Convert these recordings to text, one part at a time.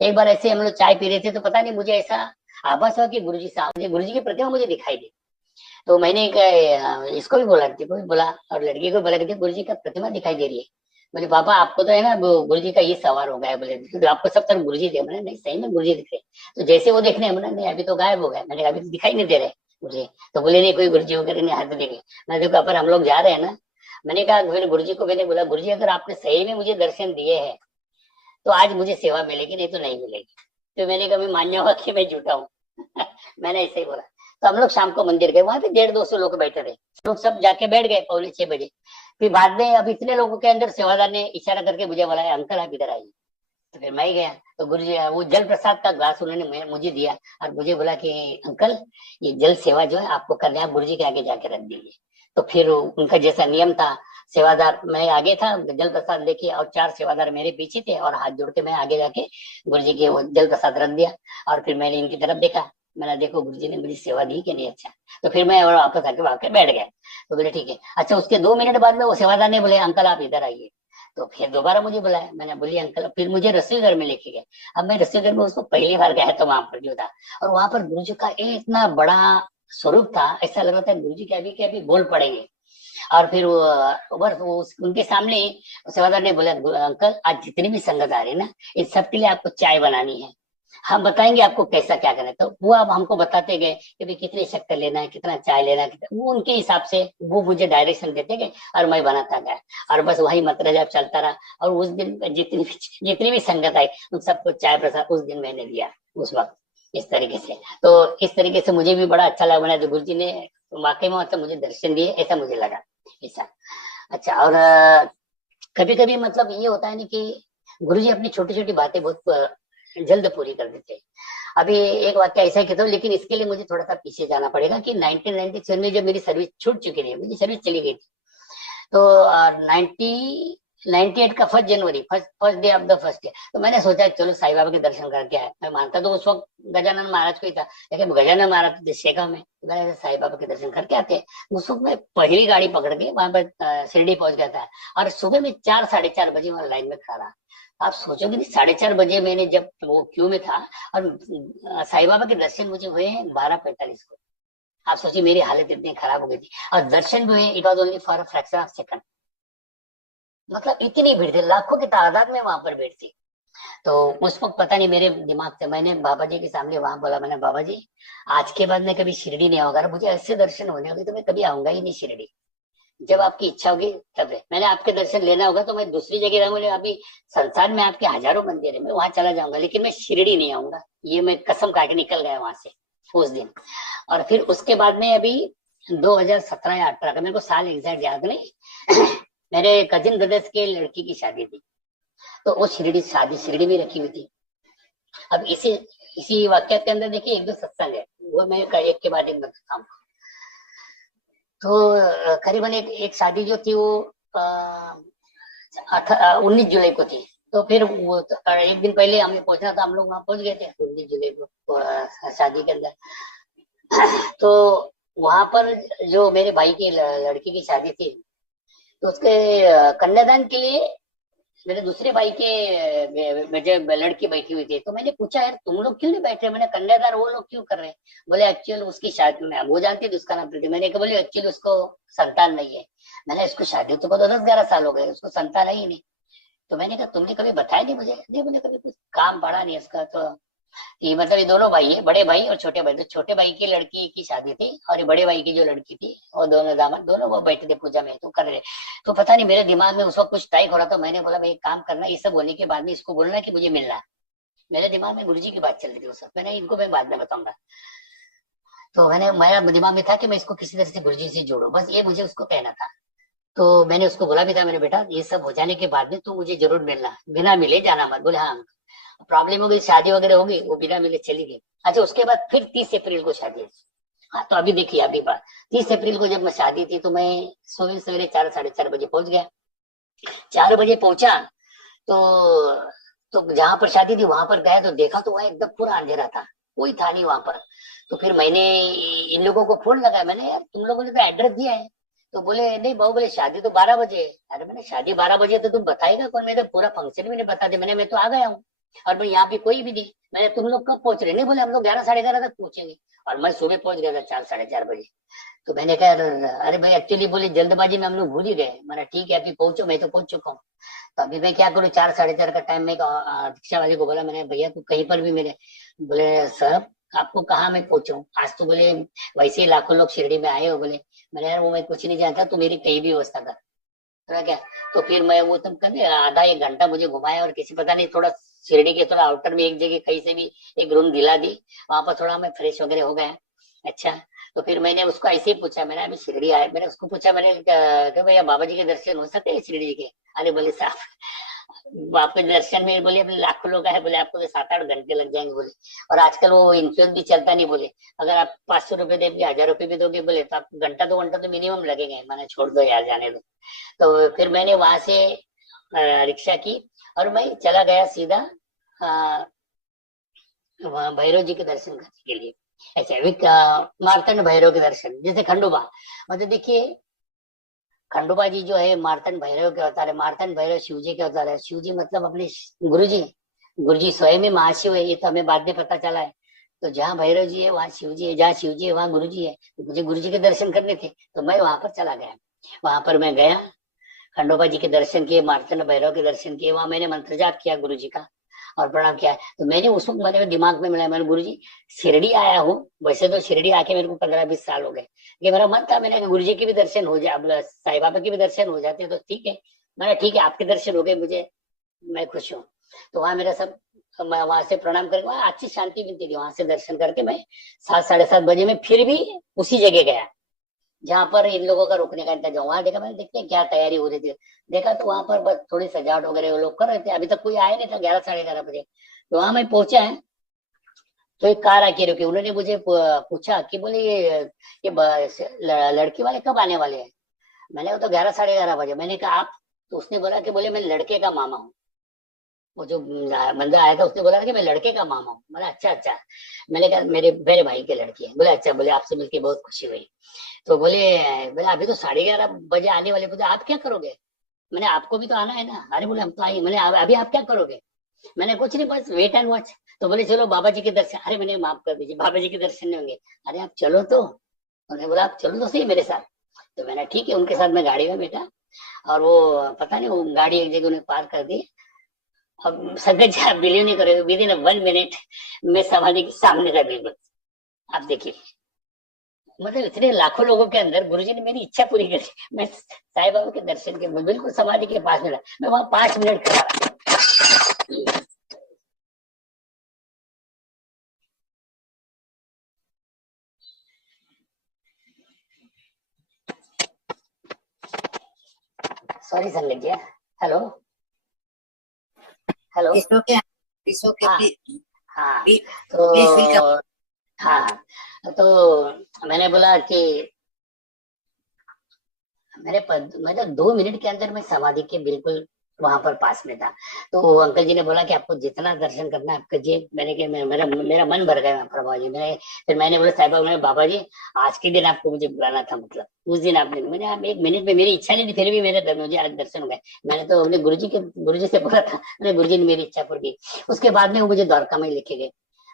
एक बार ऐसे हम लोग चाय पी रहे थे तो पता नहीं मुझे ऐसा आभास हुआ कि गुरुजी साहब, मुझे गुरुजी की प्रतिमा मुझे दिखाई दी। तो मैंने इसको भी बोला, को भी बोला और लड़की को बोला कि गुरुजी का प्रतिमा दिखाई दे रही है। बोले पापा आपको तो है ना गुरुजी का ये सवार हो गया है। बोले तो आपको सब तरफ गुरुजी थे। मैंने नहीं, सही में गुरुजी दिख रहे। तो जैसे वो देखने मैंने नहीं, अभी तो गायब हो गए। मैंने कहा अभी तो दिखाई नहीं दे रहे मुझे। तो बोले नहीं, कोई गुरुजी वगैरह नहीं, हाथ देंगे। मैंने देखा पर हम लोग जा रहे हैं ना। मैंने कहा फिर गुरुजी को मैंने बोला, गुरुजी अगर आपने सही में मुझे दर्शन दिए हैं तो आज मुझे सेवा मिलेगी, नहीं तो नहीं मिलेगी। तो मैंने कहा मैं मान जाऊंगा कि मैं झूठा हूँ। मैंने ऐसे ही बोला। तो हम लोग शाम को मंदिर गए, वहां पे 150-200 लोग बैठे थे। लोग सब जाके बैठ गए 5:45 बजे। फिर बाद में अब इतने लोगों के अंदर सेवादार ने इशारा करके मुझे बोला, अंकल आप इधर आइए। तो फिर मैं गया। तो गुरु जी वो जल प्रसाद का ग्लास उन्होंने मुझे दिया और मुझे बोला कि अंकल ये जल सेवा जो है आपको करना है, आप गुरु जी के आगे जाके रख दीजिए। तो फिर उनका जैसा नियम था, सेवादार मैं आगे था जल प्रसाद लेके और 4 सेवादार मेरे पीछे थे और हाथ जोड़ के मैं आगे जाके गुरु जी के वो जल प्रसाद रख दिया। और फिर मैंने इनकी तरफ देखा। मैंने देखो गुरु जी ने मुझे सेवा दी कि नहीं। अच्छा। तो फिर मैं वापस आके वहां बैठ गया। तो बोले ठीक है। अच्छा, उसके 2 मिनट बाद में वो सेवादार ने बोले अंकल आप इधर आइए। तो फिर दोबारा मुझे बुलाया। मैंने बोली अंकल, फिर मुझे रसोई घर में लेके गए। अब मैं रसोई घर में उसको पहली बार गया था वहां पर जो था। और वहां पर गुरु जी का इतना बड़ा स्वरूप था, ऐसा लग रहा था गुरु जी के अभी बोल पड़ेंगे। और फिर उनके सामने सेवादार ने बोला, अंकल आज जितनी भी संगत आ रही है ना, इन सबके लिए आपको चाय बनानी है। हम बताएंगे आपको कैसा क्या करना है। तो वो अब हमको बताते गए कि भाई कितनी शक्कर लेना है, कितना चाय लेना है, वो उनके हिसाब से वो मुझे डायरेक्शन देते गए और मैं बनाता गया। और बस वही मंत्र जाप चलता रहा। और उस दिन जितनी भी संगत आई उन सबको चाय प्रसाद उस दिन मैंने दिया, उस वक्त। इस तरीके से। तो इस तरीके से मुझे भी बड़ा अच्छा लगा। मैंने जो गुरु जी ने वाकई में मतलब मुझे दर्शन दिए, ऐसा मुझे लगा ऐसा। अच्छा। और कभी कभी मतलब ये होता है ना कि गुरु जी अपनी छोटी छोटी बातें बहुत जल्द पूरी कर देते हैं। अभी एक वाक्य ऐसा ही कहता हूँ, लेकिन इसके लिए मुझे थोड़ा सा पीछे जाना पड़ेगा कि 1997 में जब मेरी सर्विस छूट चुकी थी, मेरी सर्विस चली गई थी। तो 98 का 1 जनवरी, first day of the first day, तो मैंने सोचा चलो साईं बाबा के दर्शन करके आए। मैं मानता तो उस वक्त गजानन महाराज को ही था, लेकिन गजानन महाराज तो शेखा में, तो मैंने साईं बाबा के दर्शन करके आते हैं। उस वक्त मैं पहली गाड़ी पकड़ के वहां पर शिरडी पहुंच गया था। और सुबह में 4-4:30 बजे वहां लाइन में खड़ा रहा। आप सोचोगे कि 4:30 बजे मैंने जब वो क्यू में था और साईं बाबा के दर्शन मुझे हुए हैं 12:45 को। आप सोचिए मेरी हालत इतनी खराब हो गई थी। और दर्शन भी हुए, it was only for fraction of second. मतलब इतनी भीड़ थी, लाखों की तादाद में वहां पर भीड़ थी। तो उस वक्त पता नहीं मेरे दिमाग से मैंने बाबा जी के सामने वहां बोला, मैंने बाबा जी आज के बाद मैं कभी शिरडी नहीं आऊंगा। मुझे ऐसे दर्शन होने होंगे तो मैं कभी आऊंगा ही नहीं शिरडी। जब आपकी इच्छा होगी तब है। मैंने आपके दर्शन लेना होगा तो मैं दूसरी जगह रहूंगा। अभी संसार में आपके हजारों मंदिर है, मैं वहां चला जाऊंगा, लेकिन मैं शिरडी नहीं आऊंगा। ये मैं कसम खा के निकल गया वहां से उस दिन। और फिर उसके बाद में अभी 2017 या 18 का, मेरे को साल एग्जैक्ट याद नहीं। मेरे कजिन ब्रदर्स के लड़की की शादी थी। तो वो शादी शिरडी में रखी हुई थी। अब इसी इसी वाक्य के अंदर देखिए 1-2 सत्संग है, वो मैं एक के बाद एक बताता हूँ। तो करीबन एक शादी जो थी वो 19 जुलाई को थी। तो फिर वो एक दिन पहले हमें पहुंचना था, हम लोग वहां पहुंच गए थे 19 जुलाई को शादी के अंदर। तो वहां पर जो मेरे भाई की लड़की की शादी थी, तो उसके कन्यादान के लिए मेरे दूसरे भाई के मेरे लड़की बैठी हुई थी। तो मैंने पूछा यार तुम लोग क्यों नहीं बैठ रहे, मैंने कन्यादान वो लोग क्यों कर रहे हैं। बोले एक्चुअली उसकी शादी में वो जानती थी उसका नाम प्रीति। मैंने कहा बोले एक्चुअली उसको संतान नहीं है। मैंने इसको शादी तो 10-11 साल हो गए, उसको संतान है ही नहीं। तो मैंने कहा तुमने कभी बताया नहीं मुझे। नहीं, मैंने कभी कुछ काम पड़ा नहीं इसका। तो ये मतलब ये दोनों भाई है, बड़े भाई और छोटे भाई। तो छोटे भाई की लड़की की शादी थी और ये बड़े भाई की जो लड़की थी, और दोनों दामाद दोनों वो बैठे थे पूजा में तो कर रहे। तो पता नहीं मेरे दिमाग में उस वक्त कुछ टाइप हो रहा था। मैंने बोला भाई एक काम करना, ये सब होने के बाद में इसको बोलना कि मुझे मिलना है। मेरे दिमाग में गुरुजी की बात चल रही थी उस वक्त। मैंने इनको मैं बाद में बताऊंगा। तो मेरा दिमाग में था कि मैं इसको किसी तरह से गुरुजी से जोड़ू, बस ये मुझे उसको कहना था। तो मैंने उसको बोला भी था, मेरे बेटा ये सब हो जाने के बाद में तू मुझे जरूर मिलना, बिना मिले जाना मत। बोले हाँ। प्रॉब्लम हो गई, शादी वगैरह होगी, वो बिना मिले चली गई। अच्छा, उसके बाद फिर 30 अप्रैल को शादी है। हाँ, तो अभी देखिए अभी बात, 30 अप्रैल को जब मैं शादी थी तो मैं सुबह सवेरे 4-4:30 बजे पहुंच गया। 4 बजे पहुंचा। तो जहां पर शादी थी वहां पर गया तो देखा तो वहां एकदम पूरा अंधेरा था, कोई था नहीं वहां पर। तो फिर मैंने इन लोगों को फोन लगाया, मैंने यार तुम लोगों ने तो एड्रेस दिया है। तो बोले नहीं बाबू, बोले शादी तो 12 बजे है। अरे मैंने शादी 12 बजे तो तुम बताएगा कौन, मैं तो पूरा फंक्शन भी नहीं बता दे। मैं तो आ गया हूँ। और मैं यहाँ पे कोई भी नहीं। मैंने तुम लोग कब पहुंच रहे? नहीं बोले हम लोग 11 साढ़े 11 तक पहुंचेंगे। और मैं सुबह पहुंच गया था 4 साढ़े 4 बजे। तो मैंने कहा अरे भाई एक्चुअली बोले जल्दबाजी में हम लोग भूल ही गए। मैंने ठीक है अभी पहुंचो, मैं तो पहुंच चुका हूँ। तो अभी मैं क्या करूँ? 4 साढ़े 4 का टाइम में रिक्शा वाले को बोला, मैंने भैया तू कहीं पर भी मेरे। बोले सर आपको कहाँ मैं पहुंचाऊं? आज तो बोले वैसे ही लाखों लोग शिरडी में आए हो बोले। मैंने यार वो मैं कुछ नहीं जानता, तू मेरी कहीं भी व्यवस्था कर। तो क्या? तो फिर मैं वो तुम कर आधा एक घंटा मुझे घुमाया, और किसी पता नहीं थोड़ा शिरडी के थोड़ा आउटर में एक जगह कहीं से भी एक रूम दिला दी। वहां पर थोड़ा मैं फ्रेश वगैरह हो गया। अच्छा। तो फिर मैंने उसको ऐसे ही पूछा, मैंने अभी शिरडी आया, मैंने उसको पूछा, मैंने कि भैया बाबा जी के दर्शन हो सकते हैं शिरडी जी के? अरे बोले साहब आपके दर्शन में बोले अपने लाखों लोग आए, बोले आपको तो 7-8 घंटे लग जाएंगे बोले। और आजकल वो इंश्योरेंस भी चलता नहीं बोले। अगर आप 500 रुपए देंगे, 1000 रुपए भी दोगे बोले, तो आप घंटा 2 घंटा तो मिनिमम लगेंगे। मैंने छोड़ दो यार, जाने दो। तो फिर मैंने वहां से रिक्शा की, और मैं चला गया सीधा अ, वहाँ भैरव जी के दर्शन करने के लिए। ऐसे अभी मार्तंड भैरव के दर्शन, जैसे खंडोबा। मतलब देखिए खंडोबा जी जो है मार्तंड भैरव के अवतार है। मार्तंड भैरव शिव जी के अवतार है। शिव जी मतलब अपने गुरु जी। गुरु जी स्वयं ही महाशिव है, ये तो हमें बाद में पता चला है। तो जहाँ भैरव जी है वहाँ शिव जी है, जहाँ शिव जी है वहाँ गुरु जी है। तो मुझे गुरु जी के दर्शन करने थे, तो मैं वहां पर चला गया। वहां पर मैं गया, खंडोबा जी के दर्शन किए, मार्तंड भैरव के दर्शन किए। वहां मैंने मंत्र जाप किया गुरु जी का, और प्रणाम किया। तो मैंने उस वक्त मेरे दिमाग में मिला, मैंने गुरु जी शिरडी आया हूँ। वैसे तो शिरडी आके मेरे को 15-20 साल हो गए, ये मेरा मन था। मैंने गुरु जी के भी दर्शन हो जाए, अब साईं बाबा के भी दर्शन हो जाते तो ठीक है। मैंने ठीक है आपके दर्शन हो गए मुझे, मैं खुश हूँ। तो वहां मेरा सब, मैं वहां से प्रणाम करके वहां अच्छी शांति मिलती थी। वहां से दर्शन करके मैं 7-7:30 बजे में फिर भी उसी जगह गया जहां पर इन लोगों का रुकने का इंतजाम। वहां देखा, मैंने देखते हैं क्या तैयारी हो रही थी। देखा तो वहां पर बस थोड़ी सजावट वगैरह वो लोग कर रहे थे, अभी तक कोई आया नहीं था, 11-11:30 बजे। तो वहां मैं पहुंचा है, तो एक कार आके रुकी। उन्होंने मुझे पूछा कि बोले ये लड़की वाले कब आने वाले हैं? मैंने कहा तो 11-11:30 बजे। मैंने कहा आप? तो उसने बोला कि बोले मैं लड़के का मामा हूँ। वो जो बंदा आया था उसने बोला कि मैं लड़के का मामा हूँ। मैंने अच्छा अच्छा। मैंने कहा मेरे मेरे भाई की लड़की है। बोले अच्छा। बोले आपसे मिलके बहुत खुशी हुई। तो बोले बोले अभी तो 11:30 बजे आने वाले। बोले आप क्या करोगे? मैंने आपको भी तो आना है ना। अरे बोले हम तो आए। मैंने अभी आप क्या करोगे? मैंने कुछ नहीं, बस वेट एंड वॉच। तो बोले चलो बाबा जी के दर्शन। अरे मैंने माफ कर दीजिए, बाबा जी के दर्शन नहीं होंगे। अरे आप चलो तो। उन्होंने बोला आप चलो तो सही मेरे साथ। तो मैंने ठीक है उनके साथ मैं गाड़ी में बैठा, और वो पता नहीं वो गाड़ी एक जगह उन्हें पार कर दी। अब संगत जी आप बिलीव नहीं करोगे, विद इन 1 मिनट मैं समाधि के सामने था बिल्कुल। आप देखिए, मतलब इतने लाखों लोगों के अंदर गुरुजी ने मेरी इच्छा पूरी करी। मैं साईं बाबा के दर्शन के बिल्कुल समाधि के पास मिला। मैं वहां 5 मिनट खड़ा रहा। Sorry Sangat ji. Hello. Hello. It's okay. It's okay. हाँ Please, हाँ। please welcome. तो हाँ, तो मैंने बोला कि मतलब 2 मिनट के अंदर मैं समाधि के बिल्कुल वहां पर पास में था। तो वो अंकल जी ने बोला कि आपको जितना दर्शन करना है आप कीजिए। मैंने कहा मेरा मेरा मन भर गया वहाँ पर बाबा जी। मैंने फिर मैंने बोला साहिबा, मैंने बाबा जी आज के दिन आपको मुझे बुलाना था, मतलब उस दिन आपने। मैंने आप 1 मिनट में, मेरी इच्छा नहीं थी फिर भी मुझे आज दर्शन हो गए। मैंने तो अपने गुरु जी से बोला था, मैंने गुरु जी ने मेरी इच्छा पूरी की। उसके बाद में वो मुझे द्वारका में लेके गए।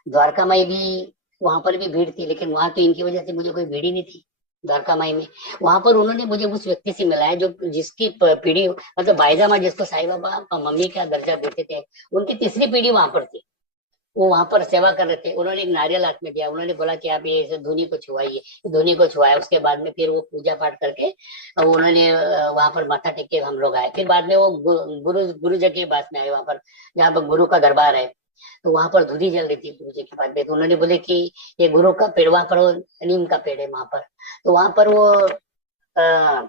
द्वारका माई भी, वहां पर भी भीड़ थी, लेकिन वहां तो इनकी वजह से मुझे कोई भीड़ ही नहीं थी द्वारका माई में। वहां पर उन्होंने मुझे उस व्यक्ति से मिलाया जो जिसकी पीढ़ी, मतलब बाईजामा जिसको साईं बाबा का मम्मी का दर्जा देते थे, उनकी तीसरी पीढ़ी वहां पर थी। वो वहां पर सेवा कर रहे थे। उन्होंने एक नारियल हाथ में दिया, उन्होंने बोला कि आप ये इसे धुनी को छुआइए। धुनी को छुआया, उसके बाद में फिर वो पूजा पाठ करके उन्होंने वहां पर माथा टेक के हम लोग आए। फिर बाद में वो गुरु जी के पास में आए, वहां पर जहाँ पर गुरु का दरबार है। तो वहां पर धुनी जल रही थी गुरु जी के पास में। तो उन्होंने बोले कि ये गुरु का पेड़, वहां पर वो नीम का पेड़ है वहां पर। तो वहां पर अ,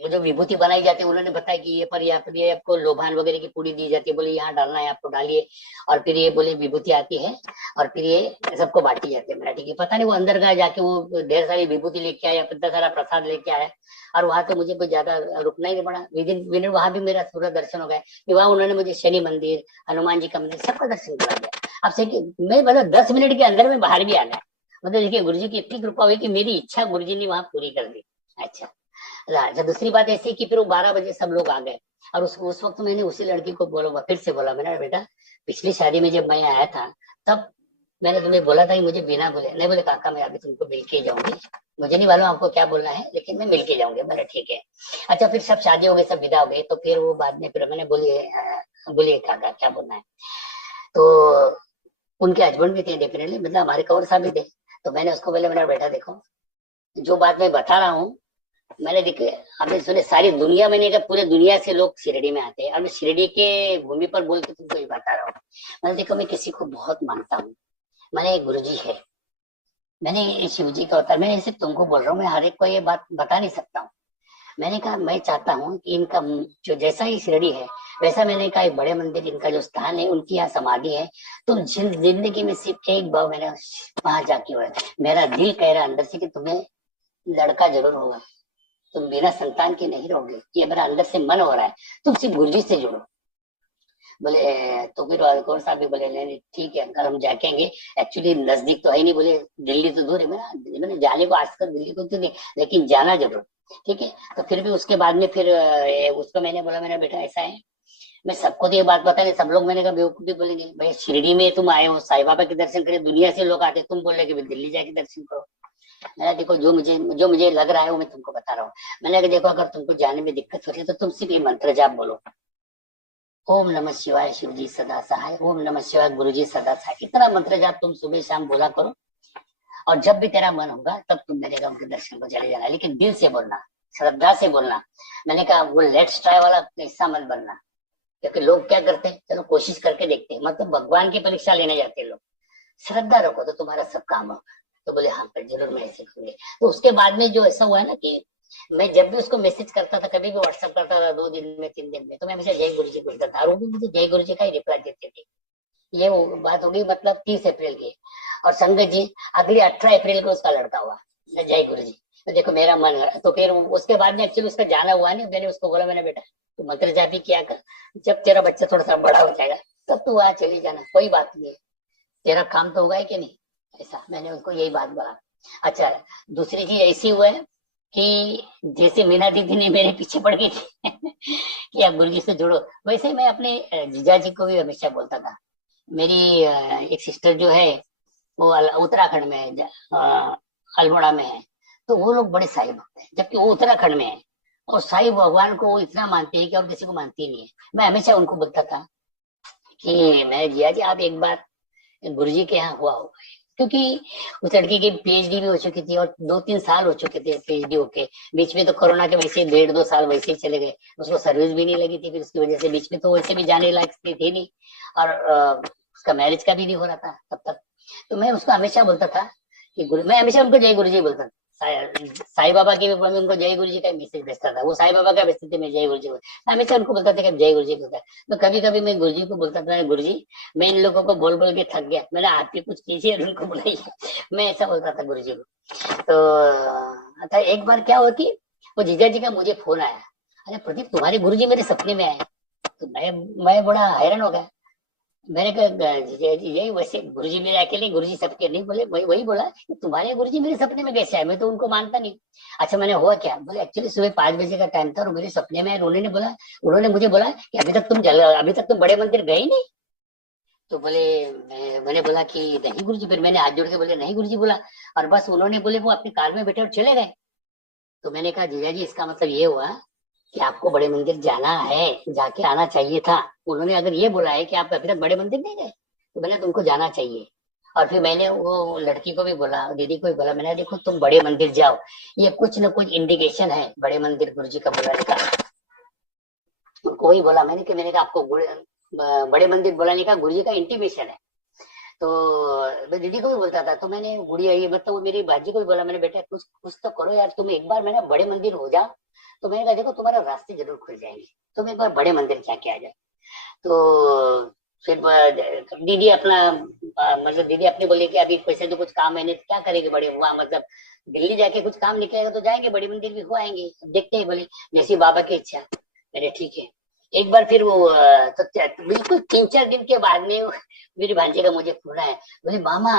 वो जो विभूति बनाई जाती है, उन्होंने बताया कि ये पर यहाँ पर ये आपको लोभान वगैरह की पूरी दी जाती है। बोले यहाँ डालना है आपको, डालिए। और फिर ये बोले विभूति आती है, और फिर ये सबको बांटी जाती है। मेरा ठीक है, पता नहीं वो अंदर गया जाके वो ढेर सारी विभूति लेके आया, इतना सारा प्रसाद लेके आया। और वहां तो मुझे कोई ज्यादा रुकना ही नहीं पड़ा। विद इन मिनट वहां भी मेरा पूरा दर्शन हो गया। कि वहां उन्होंने मुझे शनि मंदिर, हनुमान जी का मंदिर, सबका दर्शन करा दिया। अब से मैं मतलब 10 मिनट के अंदर में बाहर भी आ गया। मतलब देखिए गुरु जी की इतनी कृपा हुई कि मेरी इच्छा गुरु जी ने वहां पूरी कर दी। अच्छा। अच्छा, दूसरी बात ऐसी कि फिर वो 12 बजे सब लोग आ गए। और उस वक्त मैंने उसी लड़की को बोला, फिर से बोला, मैंने बेटा पिछली शादी में जब मैं आया था, तब मैंने तुम्हें बोला था कि मुझे बिना बोले नहीं, बोले काका मैं अभी तुमको मिल के जाऊंगी, मुझे नहीं मालूम आपको क्या बोलना है, लेकिन मैं मिल के जाऊंगी। बोला ठीक है। अच्छा, फिर सब शादी हो गई, सब विदा हो गए, तो फिर वो बाद में फिर मैंने बोलिए काका क्या बोलना है। तो उनके हस्बैंड भी थे डेफिनेटली, मतलब हमारे कौर साहब भी थे। तो मैंने उसको बोला, मैंने बेटा देखो, जो बात मैं बता रहा हूँ, मैंने देखे, आपने सुने सारी दुनिया, मैंने कहा पूरे दुनिया से लोग शिरडी में आते हैं, और मैं शिरडी के भूमि पर बोल के तुमको ये बता रहा हूँ। मैंने देखो, मैं किसी को बहुत मानता हूँ, मैंने एक गुरु जी है, मैंने शिव जी का अवतार, मैं सिर्फ तुमको बोल रहा हूँ, मैं हर एक को ये बात बता नहीं सकता हूँ। मैंने कहा मैं चाहता हूँ कि इनका जो जैसा ही शिरडी है, वैसा मैंने कहा एक बड़े मंदिर, इनका जो स्थान है, उनकी यहाँ समाधि है, तुम जिंदगी में सिर्फ एक बार मैंने वहां जाके हुआ है। मेरा दिल कह रहा है अंदर से कि तुम्हें लड़का जरूर होगा, तुम बिना संतान के नहीं रहोगे, ये मेरा अंदर से मन हो रहा है, तुम सिर्फ गुरु जी से जुड़ो। बोले, तो फिर कौन साहब भी बोले नहीं नहीं, ठीक है अंकल हम जाकेंगे, एक्चुअली नजदीक तो है नहीं, बोले दिल्ली तो दूर है, मैंने जाने को आज तक दिल्ली को तो नहीं, लेकिन जाना जरूर। ठीक है, तो फिर भी उसके बाद में फिर उसको मैंने बोला, मेरा बेटा ऐसा है, मैं सबको तो ये बात बता नहीं, सब लोग मैंने कहा बेवकूफी बोलेंगे, भाई शिरडी में तुम आए हो, साईं बाबा के दर्शन करे, दुनिया से लोग आते, तुम बोल रहे कि भाई दिल्ली जाके दर्शन करो। मैंने देखो, जो मुझे लग रहा है वो मैं तुमको बता रहा हूँ। मैंने कहा देखो, अगर तुमको जाने में दिक्कत हो रही है तो तुम सिर्फ ये मंत्र जाप बोलो, ओम नमः शिवाय शिव जी सदा सहाय, ओम नमः शिवाय गुरु जी सदा सहाय, इतना मंत्र जाप तुम सुबह शाम बोला करो, और जब भी तेरा मन होगा तब तुम मैंने कहा उनके दर्शन को चले जाना, लेकिन दिल से बोलना, श्रद्धा से बोलना। मैंने कहा वो लेट्स ट्राई वाला हिस्सा मत बनना, क्योंकि लोग क्या करते हैं, चलो कोशिश करके देखते हैं, मतलब भगवान की परीक्षा लेने जाते हैं लोग। श्रद्धा रखो तो तुम्हारा सब काम होगा। तो बोले हाँ पर जरूर मैं ऐसे करूंगी। तो उसके बाद में जो ऐसा हुआ है ना कि मैं जब भी उसको मैसेज करता था, कभी भी व्हाट्सएप करता था, 2 दिन में 3 दिन में, तो मैं हमेशा जय गुरु जी बोलता था, और वो भी मुझे जय गुरु जी का ही रिप्लाई देते थे। ये वो बात होगी मतलब 30 अप्रैल की। और संगत जी, अगली 18 अप्रैल को उसका लड़का हुआ, जय गुरु जी। तो देखो मेरा मन हो रहा, तो फिर उसके बाद में एक्चुअली उसका जाना हुआ नहीं, मैंने उसको बोला, मैंने बेटा तू मंत्र जापी किया कर, जब तेरा बच्चा थोड़ा सा बड़ा हो जाएगा तब तू वहां चली जाना, कोई बात नहीं है, तेरा काम तो होगा ही कि नहीं। ऐसा मैंने उसको यही बात बोला। अच्छा, दूसरी चीज ऐसी हुआ है कि जैसे मीना दीदी ने मेरे पीछे पड़ गई थी कि आप गुरु जी से जुड़ो, वैसे मैं अपने जीजा जी को भी हमेशा बोलता था। मेरी एक सिस्टर जो है, वो उत्तराखंड में है, अल्मोड़ा में है, तो वो लोग बड़े साईं भक्त हैं, जबकि वो उत्तराखंड में है, और साईं भगवान को वो इतना मानते हैं कि और किसी को मानती ही नहीं है। मैं हमेशा उनको बोलता था कि मैं जिया जी आप एक बार गुरुजी के यहाँ हुआ होगा, क्योंकि उस लड़की की पीएचडी भी हो चुकी थी, और 2-3 साल हो चुके थे पीएचडी होके, बीच में तो कोरोना के वैसे 1.5-2 साल वैसे ही चले गए, उसको सर्विस भी नहीं लगी थी, फिर उसकी वजह से बीच में तो वैसे भी जाने लायक थी नहीं, और उसका मैरिज का भी नहीं हो रहा था तब तक। तो मैं उसको हमेशा बोलता था कि मैं हमेशा उनको जय गुरु जी बोलता था, साईं बाबा की भी मैं उनको जय गुरु जी का मैसेज भेजता था, वो साईं बाबा का भेजते थे, मैं जय गुरु जी मैं हमेशा उनको बोलता था कि जय गुरु जी बोलता है। तो कभी कभी मैं गुरु जी को बोलता था, गुरु जी मैं इन लोगों को बोल बोल के थक गया, मैंने आप भी कुछ कीजिए और उनको बुलाइए, मैं ऐसा बोलता था गुरु जी को। तो अच्छा, एक बार क्या हुआ कि वो जीजा जी का मुझे फोन आया, अरे प्रदीप तुम्हारे गुरु जी मेरे सपने में आए। तो मैं बड़ा हैरान हो गया, मैंने कहा यही वैसे गुरुजी मेरे अकेले, गुरुजी सबके नहीं, बोले वही वही बोला तुम्हारे गुरुजी मेरे सपने में कैसे आए, मैं तो उनको मानता नहीं। अच्छा, मैंने हुआ क्या, बोले एक्चुअली सुबह 5 बजे का टाइम था और मेरे सपने में उन्होंने मुझे बोला कि अभी तक तुम बड़े मंदिर गए नहीं। तो बोले मैंने बोला कि नहीं गुरुजी, फिर मैंने हाथ जोड़ के बोले नहीं गुरुजी बोला, और बस उन्होंने बोले वो अपनी कार में बैठे और चले गए। तो मैंने कहा जीजा जी इसका मतलब ये हुआ कि आपको बड़े मंदिर जाना है, जाके आना चाहिए था। उन्होंने अगर ये बोला है कि आप अभी तक बड़े मंदिर नहीं गए, तो मैंने तुमको जाना चाहिए। और फिर मैंने वो लड़की को भी बोला, दीदी को भी बोला, मैंने देखो तुम बड़े मंदिर जाओ, ये कुछ न कुछ इंडिकेशन है बड़े मंदिर गुरु जी का बुलाने का। उनको वही बोला मैंने कहा आपको बड़े मंदिर बुलाने का गुरु जी का इंटीमेशन है। तो मैं दीदी को भी बोलता था, तो मैंने गुड़िया ये मतलब वो मेरी भाजी को भी बोला, मैंने बेटा कुछ कुछ तो करो यार, तुम एक बार मैंने बड़े मंदिर हो जाओ। तो मैंने कहा देखो तुम्हारे रास्ते जरूर खुल जाएंगे, तुम एक बार बड़े मंदिर जाके आ जाओ। तो फिर दीदी अपना मतलब दीदी अपनी बोली कि अभी पैसे तो कुछ काम है नहीं, तो क्या करेंगे बड़े हुआ, मतलब दिल्ली जाके कुछ काम निकलेगा तो जाएंगे, बड़े मंदिर भी हो आएंगे, देखते हैं, बोले जैसी बाबा की इच्छा। मेरे ठीक है। एक बार फिर वो तो बिल्कुल 3-4 दिन के बाद में मेरी भांजी का मुझे फोन आया, बोले मामा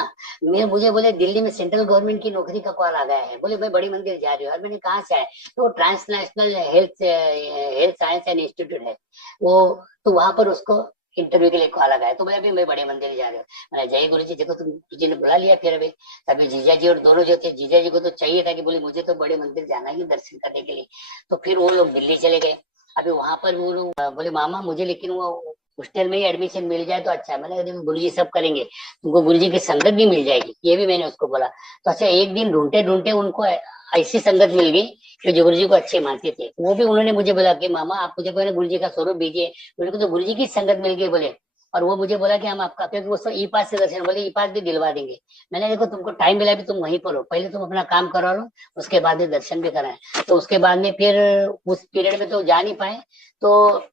मुझे बोले दिल्ली में सेंट्रल गवर्नमेंट की नौकरी का कॉल आ गया है, बोले मैं बड़ी मंदिर जा रही हूँ। और मैंने कहा से आए, तो transnational health health science and institute है वो, तो वहां पर उसको इंटरव्यू के लिए कॉल आ गया। तो बोला अभी मैं बड़े मंदिर जा रहे हो। मैंने जय गुरु जी, देखो तुम जी ने बुला लिया। फिर अभी तभी जीजा जी और दोनों जो थे, जीजा जी को तो चाहिए था कि बोले मुझे तो बड़े मंदिर जाना ही दर्शन करने के लिए। तो फिर वो लोग दिल्ली चले गए। अभी वहां पर वो लोग बोले मामा मुझे लेकिन वो हॉस्टल में ही एडमिशन मिल जाए तो अच्छा है। मैंने कहा देखो गुरु जी सब करेंगे, तुमको गुरु जी की संगत भी मिल जाएगी, ये भी मैंने उसको बोला। तो अच्छा एक दिन ढूंढते ढूंढते उनको ऐसी संगत मिल गई कि जो गुरु जी को अच्छे मानते थे। वो भी उन्होंने मुझे बोला कि मामा आप मुझे पहले गुरु जी का स्वरूप दीजिए। मेरे को तो गुरु जी की संगत मिल गई बोले। और वो मुझे बोला कि हम आपका, क्योंकि वो सब ई पास से दर्शन, बोले ई पास भी दिलवा देंगे। मैंने देखो तुमको टाइम मिला भी तुम वहीं पर हो, पहले तुम अपना काम करा लो, उसके बाद में दर्शन भी कराएं। तो उसके बाद में फिर उस पीरियड में तो जा नहीं पाए। तो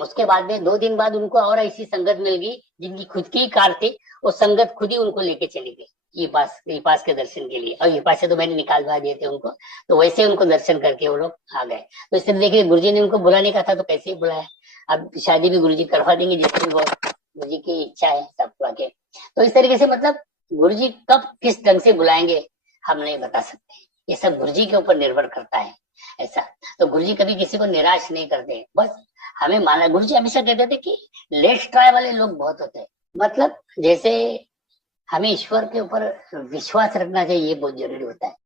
उसके बाद में 2 दिन बाद उनको और ऐसी संगत मिल गई जिनकी खुद की कार थी। वो संगत खुद ही उनको लेके चली गई ई पास के दर्शन के लिए। और ई पास से तो मैंने निकालवा दिए थे उनको। तो वैसे उनको दर्शन करके वो लोग आ गए। तो इस तरह देखिए गुरुजी ने उनको बुलाने का था तो कैसे ही बुलाया। अब शादी भी गुरुजी करवा देंगे जिसकी भी गुरुजी की इच्छा है सबको आके। तो इस तरीके से मतलब गुरुजी कब किस ढंग से बुलाएंगे हम नहीं बता सकते, ये सब गुरुजी के ऊपर निर्भर करता है ऐसा। तो गुरुजी कभी किसी को निराश नहीं करते, बस हमें माना। गुरुजी हमेशा कहते थे कि लेट्स ट्राई वाले लोग बहुत होते हैं। मतलब जैसे हमें ईश्वर के ऊपर विश्वास रखना चाहिए, ये बहुत जरूरी होता है।